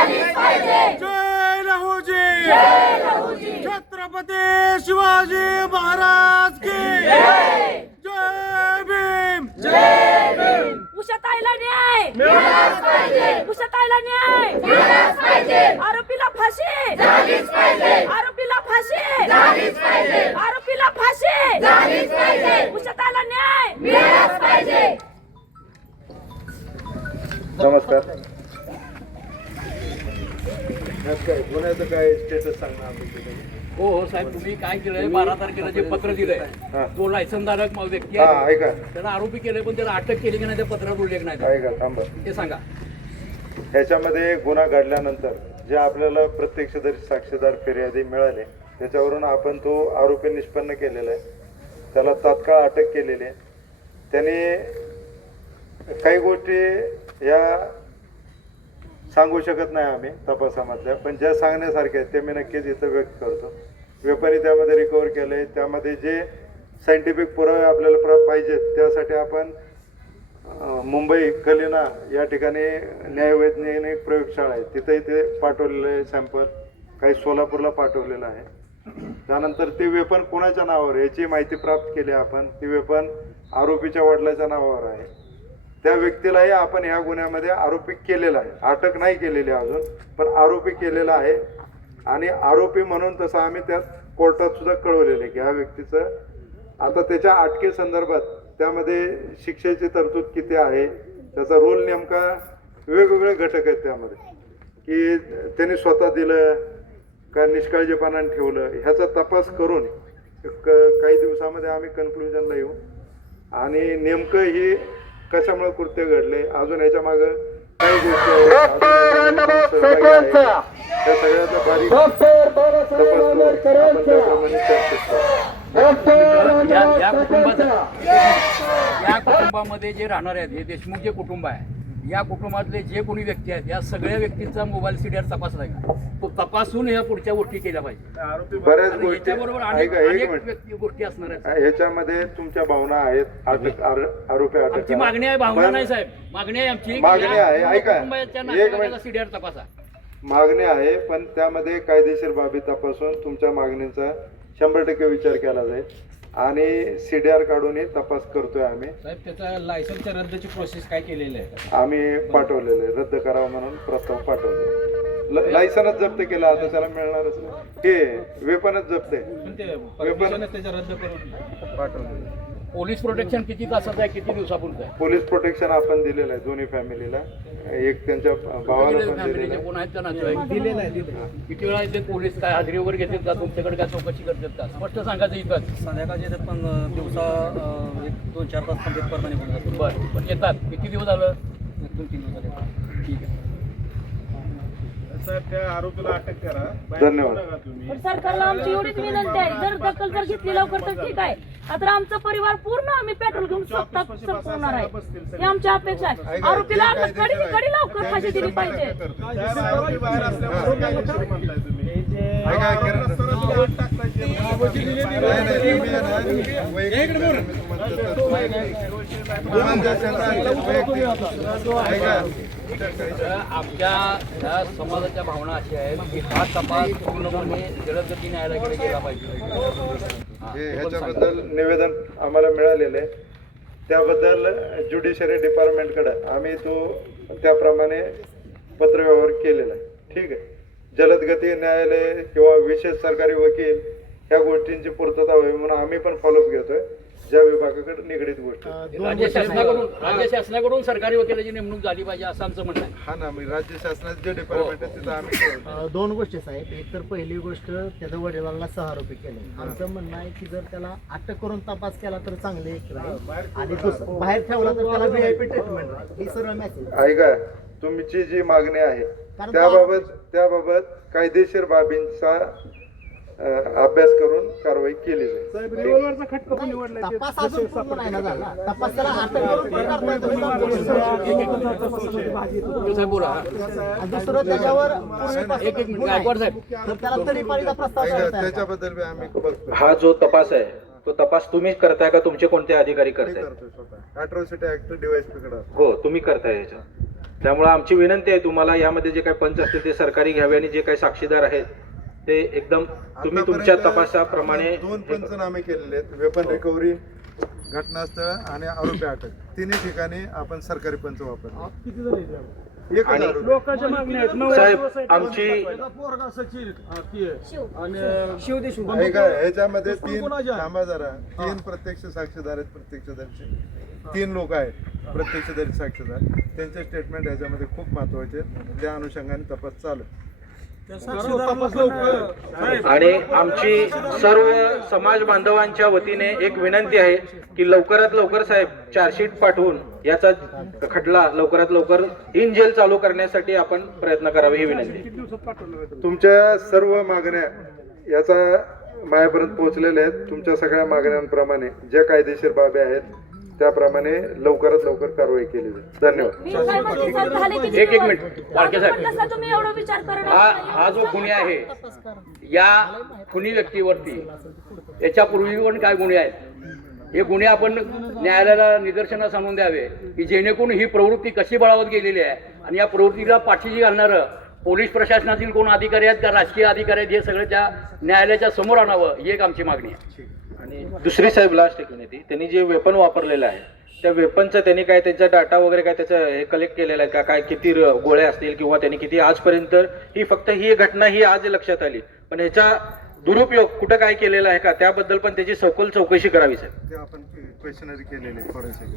जय लहूजी छत्रपती शिवाजी महाराज की जय भीम उषाताईला न्याय उषाताईला न्याय आरोपीला फाशी आरोपीला फाशी आरोपीला फाशी उषाताईला न्याय नमस्कार. काय गुन्ह्याचं काय स्टेटस सांगणार आपण? हो साहेब, तुम्ही काय केलंय 12 तारखेला जे पत्र दिलंय तो लायसनधारक व्यक्ती हा आहे ऐका त्याला आरोपी केलंय, पण त्याला अटक केली की नाही त्या पत्रात उल्लेख नाही ऐका थांबा. ते सांगा. ह्याच्यामध्ये गुन्हा घडल्यानंतर जे आपल्याला प्रत्यक्षदर्शी साक्षीदार फिर्यादी मिळाले त्याच्यावरून आपण तो आरोपी निष्पन्न केलेला आहे. त्याला तात्काळ अटक केलेली आहे. त्याने काही गोष्टी या सांगू शकत नाही आम्ही तपासामधल्या, पण ज्या सांगण्यासारख्या आहेत ते मी नक्कीच इथं व्यक्त करतो. वेपनही त्यामध्ये रिकवर केले. त्यामध्ये जे सायंटिफिक पुरावे आपल्याला पाहिजेत त्यासाठी आपण मुंबई कलिना या ठिकाणी न्यायवैज्ञानिक प्रयोगशाळा आहे तिथंही ते पाठवलेलं आहे सॅम्पल. काही सोलापूरला पाठवलेलं आहे. त्यानंतर ते वेपन कोणाच्या नावावर याची माहिती प्राप्त केली आपण. ती वेपन आरोपीच्या वडिलाच्या नावावर आहे. त्या व्यक्तीलाही आपण ह्या गुन्ह्यामध्ये आरोपी केलेला आहे. अटक नाही केलेली अजून, पण आरोपी केलेला आहे. आणि आरोपी म्हणून तसं आम्ही त्यात कोर्टात सुद्धा कळवलेलं आहे की ह्या व्यक्तीचं आता त्याच्या अटके संदर्भात त्यामध्ये शिक्षेची तरतूद किती आहे, त्याचा रोल नेमका, वेगवेगळे घटक आहेत त्यामध्ये, की त्यांनी स्वतः दिलं का निष्काळजीपणाने ठेवलं, ह्याचा तपास करून काही दिवसामध्ये आम्ही कन्क्लुजनला येऊ. आणि नेमकं ही कशामुळे कृत्य घडले, अजून याच्या मागं काही गोष्टी आहेत, त्या सगळ्याचा बारीक तपास करून आपण त्याप्रमाणे चर्चा या कुटुंबामध्ये जे राहणार आहेत, हे देशमुख जे कुटुंब आहे, या कुटुंबातले जे कोणी व्यक्ती आहेत या सगळ्या व्यक्तींचा मोबाईल सीडीआर तपासला का, तो तपासून या पुढच्या गोष्टी केल्या पाहिजे. बऱ्याच गोष्टी बरोबर गोष्टी असणार आहेत. ह्याच्यामध्ये तुमच्या भावना आहेत. आरोपी आमची मागणी आहे, भावना नाही साहेब, मागणी आहे आमची. मागणी आहे, ऐका एक मिनिट, सीडीआर तपासा. मागणी आहे, पण त्यामध्ये कायदेशीर बाबी तपासून तुमच्या मागणीचा 100% विचार केला जाईल. आणि सीडीआर काढूनही तपास करतोय आम्ही. साहेब, त्याचा लायसन्सच्या रद्दची प्रोसेस काय केलेली आहे? आम्ही पाठवलेलं आहे, रद्द करावं म्हणून प्रस्ताव पाठवले. लायसनच जप्त केला, आता त्याला मिळणारच नाही. हे वेपनच जप्त आहे, पण ते परमिशनच त्याचा रद्द करून पाठवलेलं. पोलीस प्रोटेक्शन किती तासाचं आहे, किती दिवसापूर्त आहे? पोलीस प्रोटेक्शन आपण दिलेलं आहे दोन्ही फॅमिलीला. एक त्यांच्या भावाला पण दिलेलं फॅमिलीचे आहे. कोण आहेत का नातेवाईक? किती वेळा इथे पोलीस काय हाजरी वगैरे घेतात का, तुमच्याकडे काय चौकशी करतात का? स्पष्ट सांगायचं इथं. संध्याकाळचे येतात, पण दिवसा 1-2-4 तास कंप्लीट करताना निघून जातो. बरं, पण येतात. किती दिवस झालं? 2-3 दिवस झाले. ठीक आहे. त्या आरोपीला अटक करा. धन्यवाद. पण सरकारला आमची एवढीच विनंती आहे, जर दखल जर घेतली लवकर तर ठीक आहे. आता आमचा परिवार पूर्ण आम्ही पेट्रोल घेऊन स्वतः संपवणार आहे, ही आमची अपेक्षा आहे. आरोपीला कडी लवकर फाशी दिली पाहिजे. आमच्या या समाजाच्या भावना अशा आहेत की हा तपास पूर्णपणे जलदगती न्यायालयाकडे गेला पाहिजे. ह्याच्याबद्दल निवेदन आम्हाला मिळालेलं आहे. त्याबद्दल ज्युडिशरी डिपार्टमेंटकडे आम्ही तो त्याप्रमाणे पत्रव्यवहार केलेला आहे. ठीक आहे. जलदगती न्यायालय किंवा विशेष सरकारी वकील ह्या गोष्टींची पूर्तता व्हावी म्हणून आम्ही पण फॉलोअप घेतोय ज्या विभागाकडे निगडीत गोष्टी. राज्य शासनाकडून सरकारी वकिलाची नेमणूक झाली पाहिजे असं आमचं म्हणणं आहे. हा ना, मी राज्य शासनाचे जे डिपार्टमेंट आहे तिथं आम्ही दोन गोष्टी साहेब. एक तर पहिली गोष्ट, त्याच्या वडिलांना 6 आरोपी केले. आमचं म्हणणं आहे की जर त्याला अटक करून तपास केला तर चांगले राहील, आणि दुसरं बाहेर ठेवला तर त्याला VIP ट्रीटमेंट राहील. ही सरळ मेसेज. ऐका, तुमची जी मागणी आहे त्याबाबत कायदेशीर बाबींचा अभ्यास करून कारवाई केली जाईल. तपास अजून पूर्ण नाही ना झाला. तपास त्याला अटक करून करता येतो. दुसरं त्याच्यावर तर त्याला तडीपारीचा प्रस्ताव करता त्याच्याबद्दल बी आम्ही बघतो. हा जो तपास आहे तो तपास तुम्हीच करताय का तुमचे कोणते अधिकारी करताय? अट्रॉसिटी ऍक्ट DYSP कडे. हो, तुम्ही करताय याच्यात. त्यामुळे आमची विनंती आहे तुम्हाला, यामध्ये जे काही पंच असतील ते सरकारी घ्यावे आणि जे काही साक्षीदार आहेत ते एकदम तुम्ही तुमच्या तपासाप्रमाणे 2 पंचनामे केलेले आहेत. वेपन रिकव्हरी, घटनास्थळ आणि आरोपी अटक तिन्ही ठिकाणी आपण सरकारी पंच वापरले. 1000 रुपये. साहेब आमची ऐका, ह्याच्यामध्ये 3 थांबा जरा, 3 प्रत्यक्ष साक्षीदार आहेत. प्रत्यक्षदर्शी 3 लोक आहेत प्रत्यक्षदर्शी साक्षीदार, त्यांचे स्टेटमेंट ह्याच्यामध्ये खूप महत्वाचे आहेत. त्या अनुषंगाने तपास चालू आहे. आणि आमची सर्व समाज बांधवांच्या वतीने एक विनंती आहे की लवकरात लवकर साहेब चार्जशीट पाठवून याचा खटला लवकरात लवकर इन जेल चालू करण्यासाठी आपण प्रयत्न करावे ही विनंती. तुमच्या सर्व मागण्या याचा माझ्यापर्यंत पोहोचलेल्या आहेत. तुमच्या सगळ्या मागण्यांप्रमाणे ज्या कायदेशीर बाबी आहेत त्याप्रमाणे लवकरात लवकर कारवाई केली जाईल. धन्यवाद. मी काय म्हणते, साहेब, झाले किती एक दिवस? मिनिट, फाळके साहेब. पण कसं तुम्ही एवढा विचार करणार हा जो गुन्हे आहे, या खुनी व्यक्तीवरती याच्यापूर्वी पण काय गुन्हे आहेत, हे गुन्हे आपण न्यायालयाला निदर्शनास आणून द्यावे की जेणेकरून ही प्रवृत्ती कशी बळावत गेलेली आहे आणि या प्रवृत्तीला पाठीशी घालणारं पोलीस प्रशासनातील कोण अधिकारी आहेत का राजकीय अधिकारी आहेत हे सगळं त्या न्यायालयाच्या समोर आणावं ही एक आमची मागणी आहे. आणि दुसरी साहेब लास्ट एक विनंती, त्यांनी जे वेपन वापरलेलं आहे त्या वेपनचं त्यांनी काय त्यांचा डाटा वगैरे काय त्याचं हे कलेक्ट केलेलं आहे का, काय किती गोळ्या असतील किंवा त्यांनी किती आजपर्यंत, ही फक्त ही घटना ही आज लक्षात आली, पण ह्याचा दुरुपयोग कुठं काय केलेला आहे का त्याबद्दल पण त्याची सखोल चौकशी करावी साहेब. ते आपण क्वेश्चनरी केलेले फॉरेन्सिक.